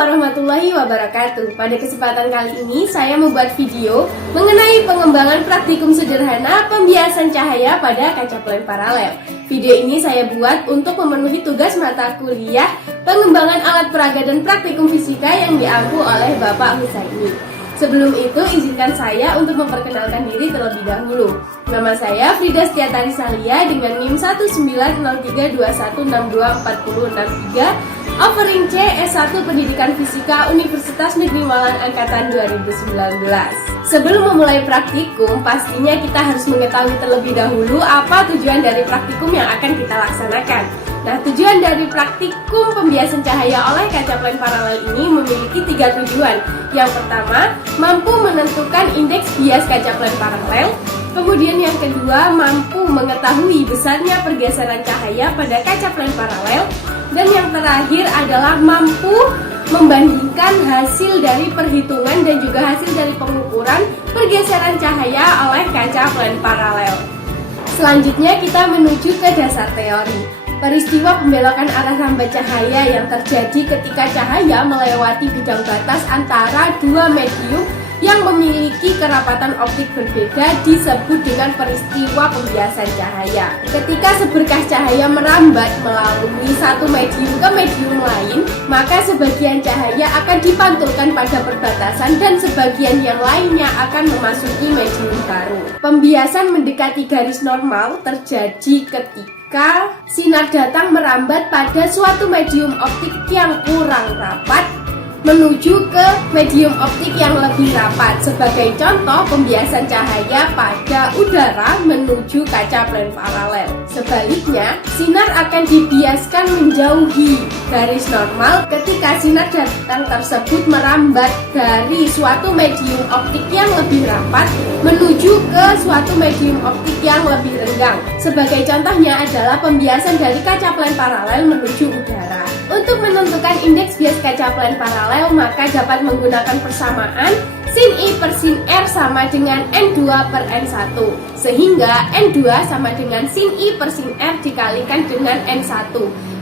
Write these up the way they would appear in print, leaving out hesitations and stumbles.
warahmatullahi wabarakatuh. Pada kesempatan kali ini saya membuat video mengenai pengembangan praktikum sederhana pembiasan cahaya pada kaca plen paralel. Video ini saya buat untuk memenuhi tugas mata kuliah pengembangan alat peraga dan praktikum fisika yang diampu oleh Bapak Husaini. Sebelum itu, izinkan saya untuk memperkenalkan diri terlebih dahulu. Nama saya Frida Setiatari Salia dengan NIM 1903216240663, offering C S1 Pendidikan Fisika Universitas Negeri Malang Angkatan 2019. Sebelum memulai praktikum, pastinya kita harus mengetahui terlebih dahulu apa tujuan dari praktikum yang akan kita laksanakan. Nah, tujuan dari praktikum pembiasan cahaya oleh kaca plen paralel ini memiliki 3 tujuan. Yang pertama, mampu menentukan indeks bias kaca plen paralel. Kemudian yang kedua, mampu mengetahui besarnya pergeseran cahaya pada kaca plen paralel. Dan yang terakhir adalah mampu membandingkan hasil dari perhitungan dan juga hasil dari pengukuran pergeseran cahaya oleh kaca plen paralel. Selanjutnya kita menuju ke dasar teori. Peristiwa pembelokan arah rambat cahaya yang terjadi ketika cahaya melewati bidang batas antara dua medium yang memiliki kerapatan optik berbeda disebut dengan peristiwa pembiasan cahaya. Ketika seberkas cahaya merambat melalui satu medium ke medium lain, maka sebagian cahaya akan dipantulkan pada perbatasan dan sebagian yang lainnya akan memasuki medium baru. Pembiasan mendekati garis normal terjadi ketika sinar datang merambat pada suatu medium optik yang kurang rapat menuju ke medium optik yang lebih rapat. Sebagai contoh, pembiasan cahaya pada udara menuju kaca plen paralel. Sebaliknya, sinar akan dibiaskan menjauhi garis normal ketika sinar datang tersebut merambat dari suatu medium optik yang lebih rapat menuju ke suatu medium optik yang lebih renggang. Sebagai contohnya adalah pembiasan dari kaca plen paralel menuju udara. Untuk menentukan indeks bias kaca plen paralel, maka dapat menggunakan persamaan sin I per sin R sama dengan N2 per N1, sehingga N2 sama dengan sin I per sin R dikalikan dengan N1,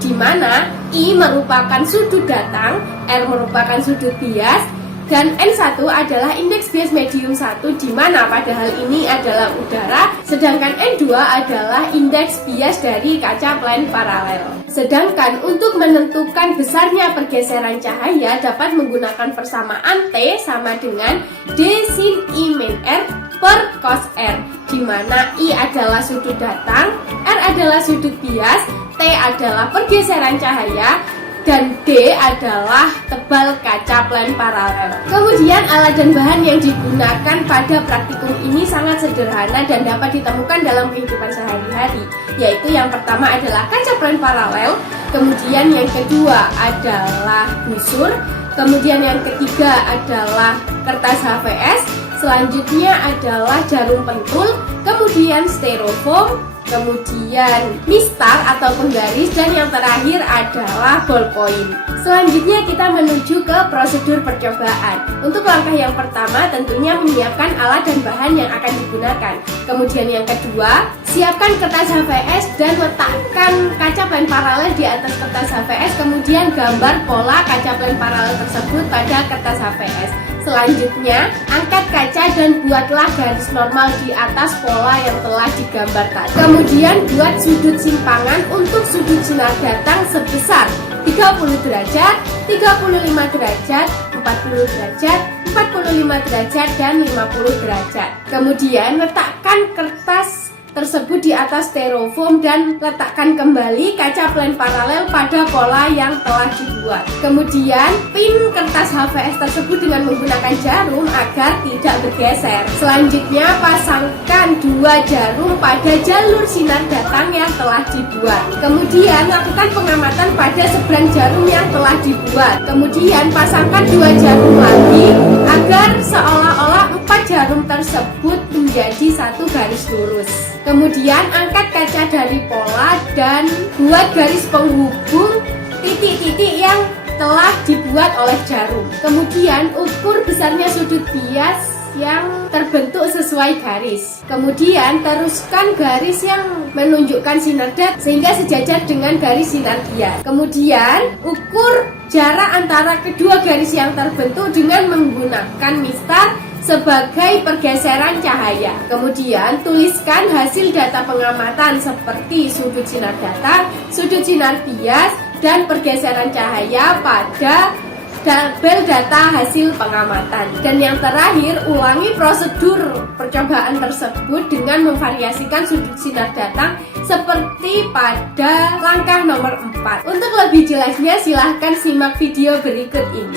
di mana I merupakan sudut datang, R merupakan sudut bias, dan N1 adalah indeks bias medium 1, di mana pada hal ini adalah udara, sedangkan N2 adalah indeks bias dari kaca plen paralel. Sedangkan untuk menentukan besarnya pergeseran cahaya dapat menggunakan persamaan T sama dengan D sin I min R per cos R, di mana I adalah sudut datang, R adalah sudut bias, T adalah pergeseran cahaya, dan D adalah tebal kaca plen paralel. Kemudian alat dan bahan yang digunakan pada praktikum ini sangat sederhana dan dapat ditemukan dalam kehidupan sehari-hari, yaitu yang pertama adalah kaca plen paralel, kemudian yang kedua adalah busur, kemudian yang ketiga adalah kertas HVS, selanjutnya adalah jarum pentul, kemudian styrofoam, kemudian mistar atau penggaris, dan yang terakhir adalah ballpoint. Selanjutnya kita menuju ke prosedur percobaan. Untuk langkah yang pertama tentunya menyiapkan alat dan bahan yang akan digunakan. Kemudian yang kedua, siapkan kertas HVS dan letakkan kaca plen paralel di atas kertas HVS, kemudian gambar pola kaca plen paralel tersebut pada kertas HVS. Selanjutnya, angkat kaca dan buatlah garis normal di atas pola yang telah digambar tadi. Kemudian buat sudut simpangan untuk sudut sinar datang sebesar 30 derajat, 35 derajat, 40 derajat, 45 derajat, dan 50 derajat. Kemudian letakkan kertas tersebut di atas styrofoam dan letakkan kembali kaca plen paralel pada pola yang telah dibuat. Kemudian pin kertas HVS tersebut dengan menggunakan jarum agar tidak bergeser. Selanjutnya pasangkan 2 jarum pada jalur sinar datang yang telah dibuat. Kemudian lakukan pengamatan pada seberang jarum yang telah dibuat. Kemudian pasangkan 2 jarum lagi agar seolah-olah 4 jarum tersebut menjadi satu garis lurus. Kemudian angkat kaca dari pola dan buat garis penghubung titik-titik yang telah dibuat oleh jarum. Kemudian ukur besarnya sudut bias yang terbentuk sesuai garis. Kemudian teruskan garis yang menunjukkan sinar data sehingga sejajar dengan garis sinar bias. Kemudian ukur jarak antara kedua garis yang terbentuk dengan menggunakan mistar sebagai pergeseran cahaya. Kemudian tuliskan hasil data pengamatan seperti sudut sinar datar, sudut sinar bias, dan pergeseran cahaya pada tabel data hasil pengamatan. Dan yang terakhir, ulangi prosedur percobaan tersebut dengan memvariasikan sudut sinar datang seperti pada langkah nomor 4. Untuk lebih jelasnya silahkan simak video berikut ini.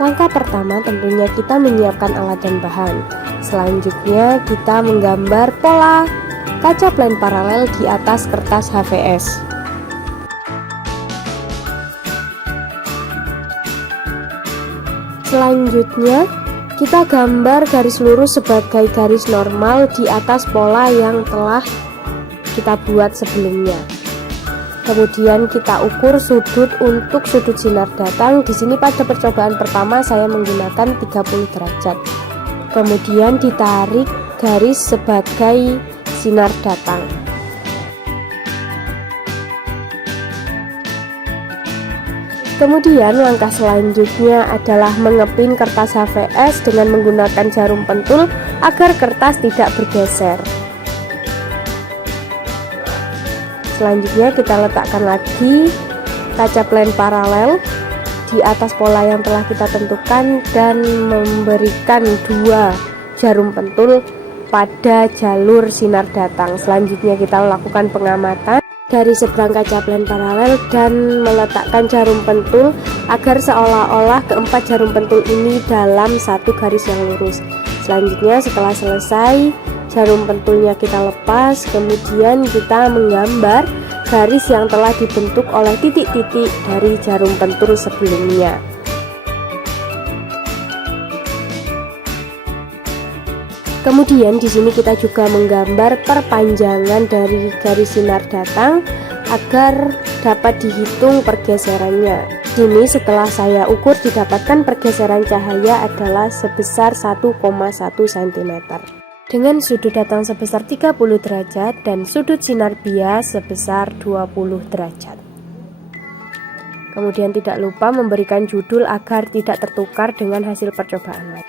Langkah pertama tentunya kita menyiapkan alat dan bahan. Selanjutnya kita menggambar pola kaca plan paralel di atas kertas HVS. Selanjutnya, kita gambar garis lurus sebagai garis normal di atas pola yang telah kita buat sebelumnya. Kemudian kita ukur sudut untuk sudut sinar datang. Di sini pada percobaan pertama saya menggunakan 30 derajat. Kemudian ditarik garis sebagai sinar datang. Kemudian langkah selanjutnya adalah mengepin kertas HVS dengan menggunakan jarum pentul agar kertas tidak bergeser. Selanjutnya kita letakkan lagi kaca plan paralel di atas pola yang telah kita tentukan dan memberikan 2 jarum pentul pada jalur sinar datang. Selanjutnya kita lakukan pengamatan dari seberang kaca plan paralel dan meletakkan jarum pentul agar seolah-olah keempat jarum pentul ini dalam satu garis yang lurus. Selanjutnya setelah selesai, jarum pentulnya kita lepas, kemudian kita menggambar garis yang telah dibentuk oleh titik-titik dari jarum pentul sebelumnya. Kemudian di sini kita juga menggambar perpanjangan dari garis sinar datang agar dapat dihitung pergeserannya. Ini setelah saya ukur didapatkan pergeseran cahaya adalah sebesar 1,1 cm. Dengan sudut datang sebesar 30 derajat dan sudut sinar bias sebesar 20 derajat. Kemudian tidak lupa memberikan judul agar tidak tertukar dengan hasil percobaan lain.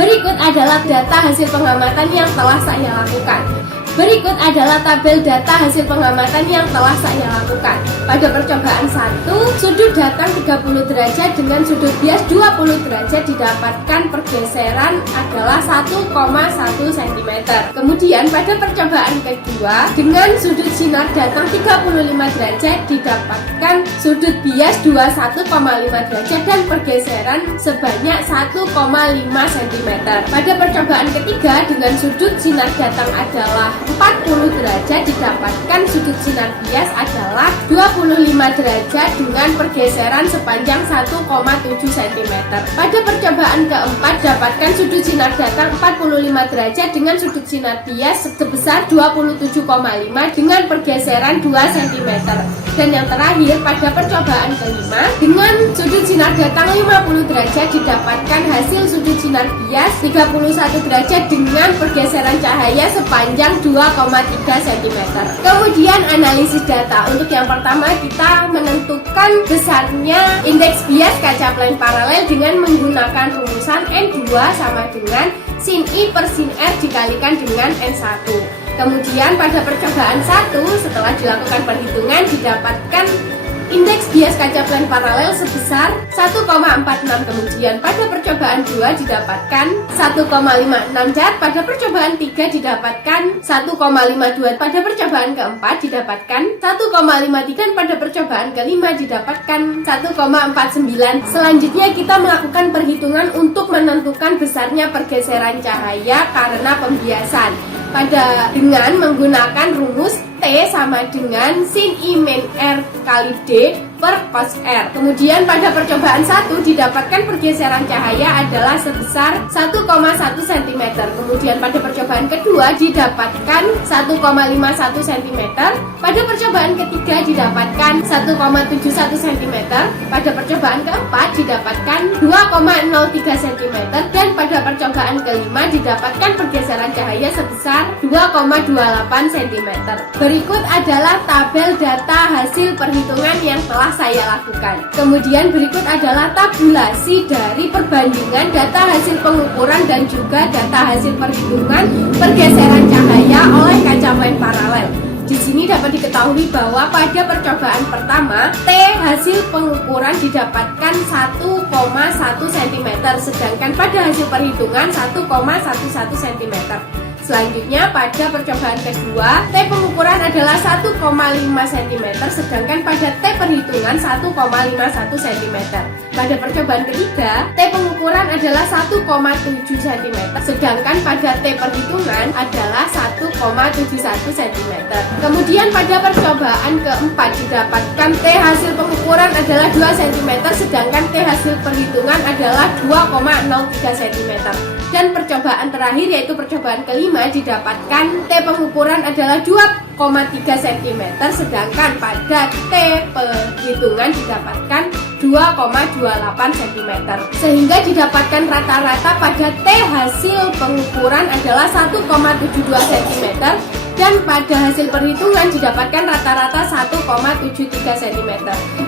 Berikut adalah data hasil pengamatan yang telah saya lakukan. Berikut adalah tabel data hasil pengamatan yang telah saya lakukan. Pada percobaan 1, sudut datang 30 derajat dengan sudut bias 20 derajat didapatkan pergeseran adalah 1,1 cm. Kemudian pada percobaan kedua, dengan sudut sinar datang 35 derajat didapatkan sudut bias 21,5 derajat dan pergeseran sebanyak 1,5 cm. Pada percobaan ketiga, dengan sudut sinar datang adalah 40 derajat didapatkan sudut sinar bias adalah 25 derajat dengan pergeseran sepanjang 1,7 cm. Pada percobaan keempat dapatkan sudut sinar datang 45 derajat dengan sudut sinar bias sebesar 27,5 dengan pergeseran 2 cm. Dan yang terakhir pada percobaan kelima dengan sudut sinar datang 50 derajat didapatkan hasil sudut sinar bias 31 derajat dengan pergeseran cahaya sepanjang 2,3 cm. Kemudian analisis data. Untuk yang pertama kita menentukan besarnya indeks bias kaca plan paralel dengan menggunakan rumusan N2 sama dengan sin I per sin R dikalikan dengan N1. Kemudian pada percobaan 1 setelah dilakukan perhitungan didapatkan indeks bias kaca plen paralel sebesar 1,46. Kemudian pada percobaan 2 didapatkan 1,56, pada percobaan 3 didapatkan 1,52, pada percobaan keempat didapatkan 1,53, dan pada percobaan kelima didapatkan 1,49. Selanjutnya kita melakukan perhitungan untuk menentukan besarnya pergeseran cahaya karena pembiasan dengan menggunakan rumus T sama dengan sin I min R kali D per cos R. Kemudian pada percobaan 1 didapatkan pergeseran cahaya adalah sebesar 1,1 cm. Kemudian pada percobaan kedua didapatkan 1,51 cm. Pada percobaan ketiga didapatkan 1,71 cm. Pada percobaan keempat didapatkan 2,03 cm. Dan pada percobaan kelima didapatkan pergeseran cahaya sebesar 2,28 cm. Berikut adalah tabel data hasil perhitungan yang telah saya lakukan. Kemudian berikut adalah tabulasi dari perbandingan data hasil pengukuran dan juga data hasil perhitungan pergeseran cahaya oleh kaca plen paralel. Di sini dapat diketahui bahwa pada percobaan pertama T hasil pengukuran didapatkan 1,1 cm, sedangkan pada hasil perhitungan 1,11 cm. Selanjutnya pada percobaan kedua T pengukuran adalah 1,5 cm, sedangkan pada T perhitungan 1,51 cm. Pada percobaan ketiga T pengukuran adalah 1,7 cm, sedangkan pada T perhitungan adalah 1,71 cm. Kemudian pada percobaan keempat didapatkan T hasil pengukuran adalah 2 cm, sedangkan T hasil perhitungan adalah 2,03 cm. Dan percobaan terakhir yaitu percobaan kelima didapatkan T pengukuran adalah 2,3 cm, sedangkan pada T perhitungan didapatkan 2,28 cm. Sehingga didapatkan rata-rata pada T hasil pengukuran adalah 1,72 cm dan pada hasil perhitungan didapatkan rata-rata 1,73 cm.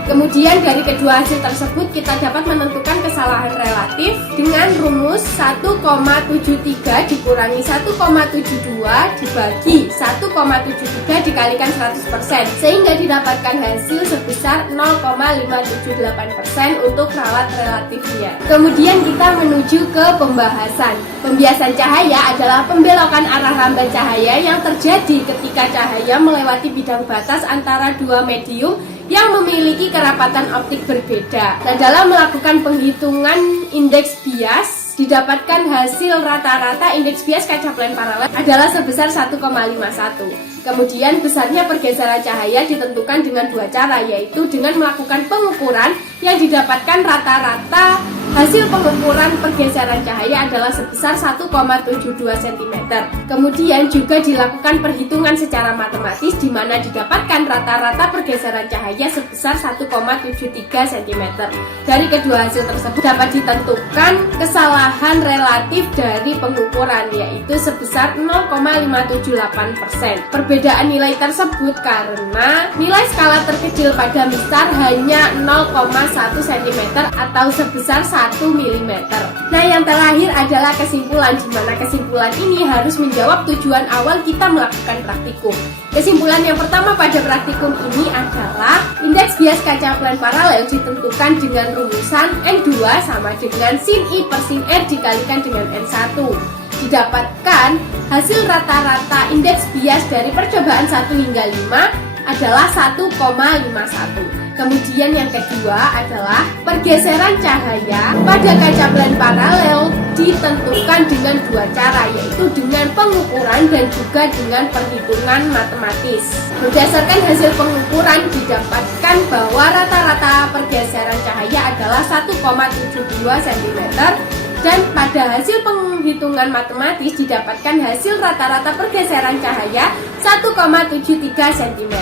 Kemudian dari kedua hasil tersebut kita dapat menentukan kesalahan relatif dengan rumus 1,73 dikurangi 1,72 dibagi 1,73 dikalikan 100%, sehingga didapatkan hasil sebesar 0,578% untuk ralat relatifnya. Kemudian kita menuju ke pembahasan. Pembiasan cahaya adalah pembelokan arah lambat cahaya yang terjadi ketika cahaya melewati bidang batas antara dua medium yang memiliki kerapatan optik berbeda. Nah, dalam melakukan penghitungan indeks bias, didapatkan hasil rata-rata indeks bias kaca plen paralel adalah sebesar 1,51. Kemudian besarnya pergeseran cahaya ditentukan dengan dua cara, yaitu dengan melakukan pengukuran yang didapatkan rata-rata hasil pengukuran pergeseran cahaya adalah sebesar 1,72 cm. Kemudian juga dilakukan perhitungan secara matematis di mana didapatkan rata-rata pergeseran cahaya sebesar 1,73 cm. Dari kedua hasil tersebut dapat ditentukan kesalahan relatif dari pengukuran, yaitu sebesar 0,578%. Perbedaan nilai tersebut karena nilai skala terkecil pada mistar hanya 0,1 cm atau sebesar 1 mm. Nah, yang terakhir adalah kesimpulan, di mana kesimpulan ini harus menjawab tujuan awal kita melakukan praktikum. Kesimpulan yang pertama pada praktikum ini adalah indeks bias kaca plen paralel ditentukan dengan rumusan N2 sama dengan sin I per sin R dikalikan dengan N1. Didapatkan hasil rata-rata indeks bias dari percobaan 1 hingga 5 adalah 1,51. Kemudian yang kedua adalah pergeseran cahaya pada kaca plen paralel ditentukan dengan dua cara, yaitu dengan pengukuran dan juga dengan perhitungan matematis. Berdasarkan hasil pengukuran didapatkan bahwa rata-rata pergeseran cahaya adalah 1,72 cm dan pada hasil penghitungan matematis didapatkan hasil rata-rata pergeseran cahaya 1,73 cm.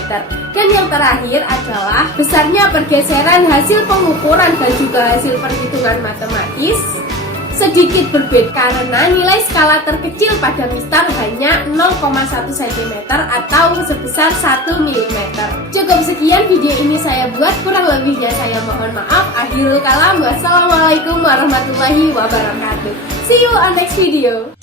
Dan yang terakhir adalah besarnya pergeseran hasil pengukuran dan juga hasil perhitungan matematis sedikit berbeda karena nilai skala terkecil pada mistar hanya 0,1 cm atau sebesar 1 mm. Cukup sekian video ini saya buat, kurang lebihnya saya mohon maaf. Akhirul kalam, wassalamualaikum warahmatullahi wabarakatuh. See you on next video.